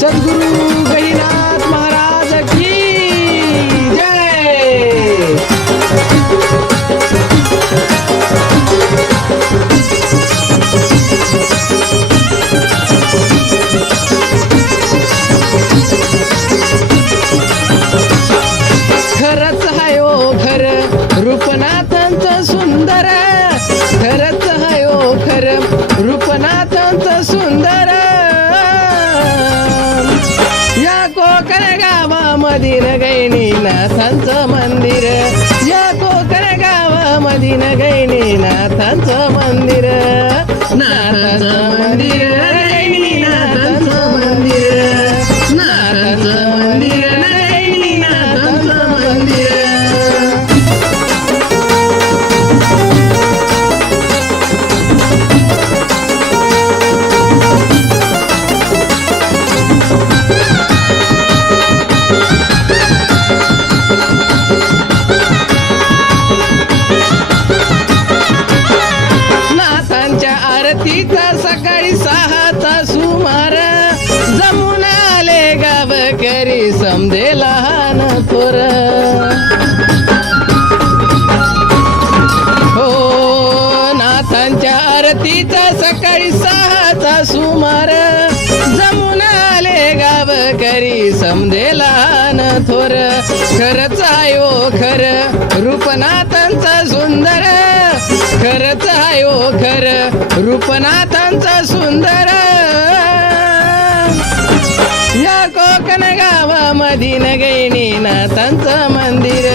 सद्गुरु गहिनाथ महाराज की जय। खरंच हाय ओ खर रूपनाथांचं सुंदर, खरंच हाय ओ खर रूपनाथांचं सुंदर। या कोकण गावामधील गहिनीनाथांचं मंदिर, या कोकण गावामधील गहिनीनाथांचं मंदिर, नाथांचं मंदिर, गहिनीनाथांचं मंदिर, नाथांचं मंदिर, गहिनीनाथांचं मंदिर। आरतीचा सकाळी 6चा सुमार, जमून आले गावकरी समजे लहान थोर। हो नाथांच्या आरतीचा सकाळी 6चा सुमार, जमून आले गावकरी समजे लहान थोर। खरंच आहे ओ खर रूपनाथांचा सुंदर, खरंच आहे ओ खर रूपनाथांचा सुंदर। या कोकण गावामधील गहिनीनाथांचं मंदिर,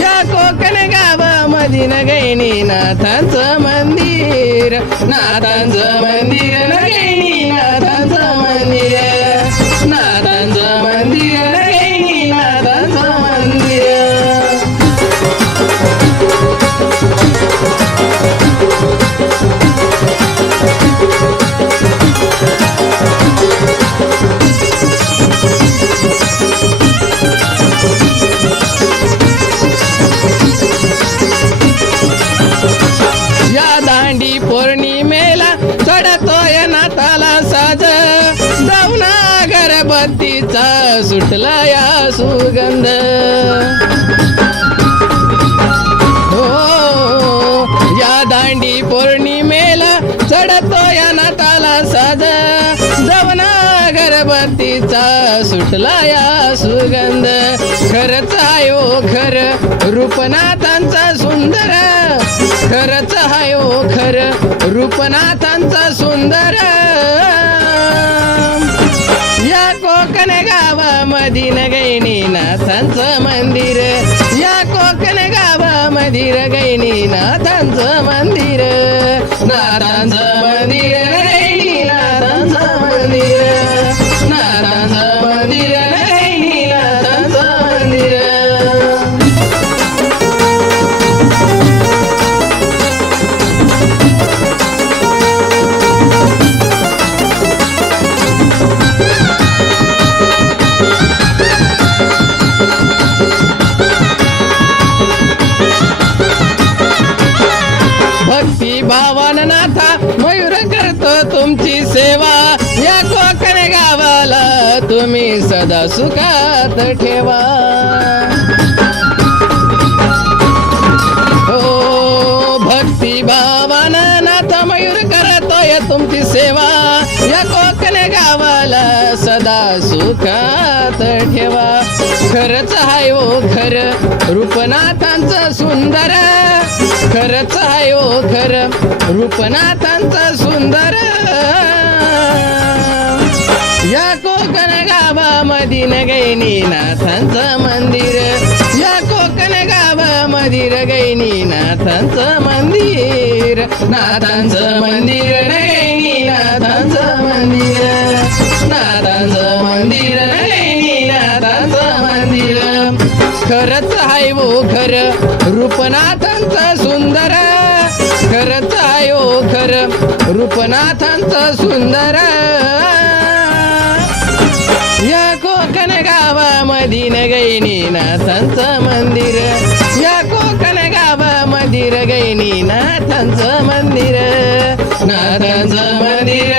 या कोकण गावामधील गहिनीनाथांचं मंदिर, नाथांचं मंदिर, गहिनीनाथांचं मंदिर, नाथांचं मंदिर, गहिनीनाथांचं मंदिर। दांडी पौर्णिमेला चढतोय नाताला साज, जाऊन अगरबत्तीचा सुटला या सुगंध। हो या दांडी पौर्णिमेला चढतोय नाताला साज, जाऊन अगरबत्तीचा सुटला या सुगंध। खरंच आहे ओ खर रूपनाथांचा सुंदर, खरंच आहे ओ खर रूपनाथांचा सुंदर। या कोकण गावामधील गहिनीनाथांचं मंदिर, या कोकण गावामधील गहिनीनाथांचं मंदिर, नाथांचं मंदिर, गहिनीनाथांचं मंदिर, नाथांचं मंदिर, गहिनीनाथांचं मंदिर। भक्ती भावान नाथा मयूर करतो तुमची सेवा, या कोकण गावाला तुम्ही सदा सुखात ठेवा। हो भक्ती भावान नाथा मयूर करतोय तुमची सेवा, या कोकण गावाला सदा सुखात ठेवा। खरंच आहे ओ खर रूपनाथांचं सुंदर, खरंच आहे ओ खर रूपनाथांचं सुंदर। या कोकण गावामधील गहिनीनाथांचं मंदिर, या कोकण गावामधील गहिनीनाथांचं मंदिर, नाथांचं मंदिर, गहिनीनाथांचं मंदिर, नाथांचं मंदिर, गहिनीनाथांचं मंदिर। खरंच आहे ओ खर रूपनाथांचं सुंदर, खरंच आहे ओ खर रूपनाथांचं सुंदर। या कोकण गावामधील गहिनीनाथांचं मंदिर, या कोकण गावामधील गहिनीनाथांचं मंदिर, नाथांचं मंदिर,